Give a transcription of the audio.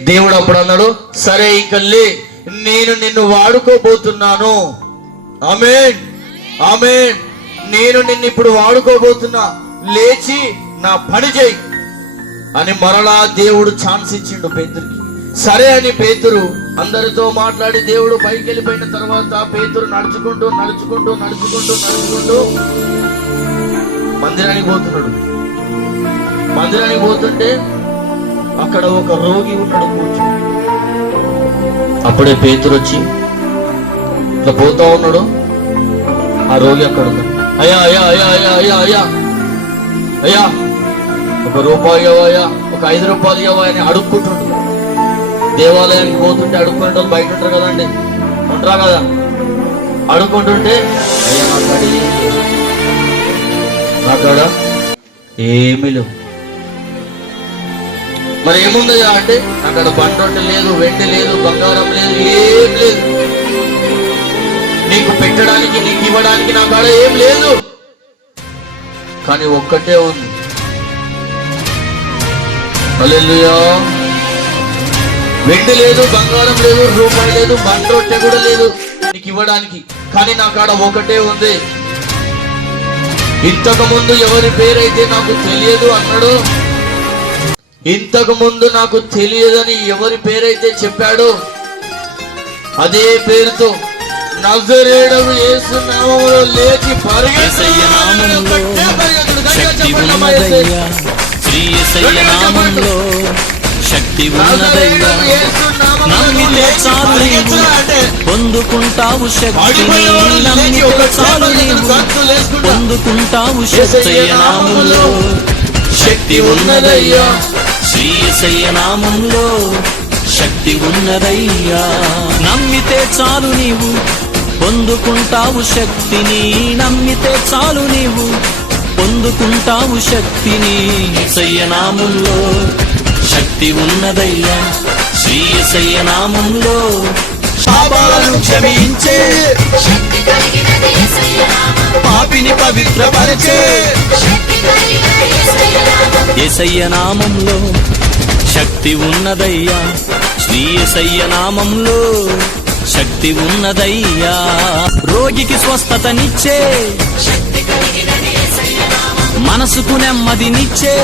దేవుడు అప్పుడు అన్నాడు సరే ఇక లే నేను నిన్ను వాడుకోబోతున్నాను. ఆమేన్. ఆమెన్. నేను నిన్ను ఇప్పుడు వాడుకోబోతున్నా. లేచి నా పని చేయి. అని మరలా దేవుడు ఛాన్స్ ఇచ్చిండు పేతురికి. సరే అని పేతురు అందరితో మాట్లాడి దేవుడు పైకి వెళ్ళిపోయిన తర్వాత పేతురు నడుచుకుంటూ నడుచుకుంటూ నడుచుకుంటూ నడుచుకుంటూ మందిరానికి పోతున్నాడు. మందిరానికి పోతుంటే అక్కడ ఒక రోగి ఉన్నాడు కూర్చో అప్పుడే పేతురు వచ్చి ఇట్లా పోతా ఉన్నాడు? ఆ రోగి అక్కడ అయ్యా అయ్యా అయ్యా అయ్యా అయ్యా అయ్యా అయ్యా ఒక రూపాయి అయ్యా? ఒక ఐదు రూపాయలు ఇవ్వయా అని అడుక్కుంటుండు. దేవాలయానికి పోతుంటే అడుక్కునే వాళ్ళు బయట ఉంటారు కదండి. ఉంటారా కదా? అడుక్కుంటుంటే అయ్యా నాకాడ ఏమీ లేవు. మరి ఏముందయ్యా అంటే? అక్కడ బండొట్టు లేదు వెండి లేదు బంగారం లేదు ఏం లేదు. నీకు పెట్టడానికి నీకు ఇవ్వడానికి నా కాడ ఏం లేదు. కానీ ఒక్కటే ఉంది. హల్లెలూయా. వెండి లేదు బంగారం లేదు రూపాయి లేదు బండొట్టె కూడా లేదు నీకు ఇవ్వడానికి. కానీ నా కాడ ఒకటే ఉంది. ఇంతకు ముందు ఎవరి పేరైతే నాకు తెలియదు అన్నాడు ఇంతకు ముందు నాకు తెలియదని ఎవరి పేరైతే చెప్పాడో అదే పేరుతో నజరేడవు యేసు నామములో లేచి. శక్తి ఉన్నదయ్యా. శక్తి నమ్మితే చాలు నీవు. పొందుకుంటావు నమ్మితే చాలు నీవు. వేసుకుంటా. పొందుకుంటావు నామంలో శక్తి ఉన్నదయ్యా. శ్రీ యేసయ్య నామంలో శక్తి ఉన్నదయ్యా. నమ్మితే చాలు నీవు పొందుకుంటావు శక్తిని నమ్మితే చాలు నీవు పొందుకుంటావు శక్తిని నామంలో శక్తి ఉన్నదయ్యా. శ్రీ యేసయ్య నామంలో పాపాలను క్షమించే. పాపిని పవిత్రపరిచే. ఏసయ్య నామంలో శక్తి ఉన్నదయ్యా శ్రీ ఏసయ్య నామంలో శక్తి ఉన్నదయ్యా రోగికి స్వస్థతనిచ్చే. మనసుకు నెమ్మదినిచ్చే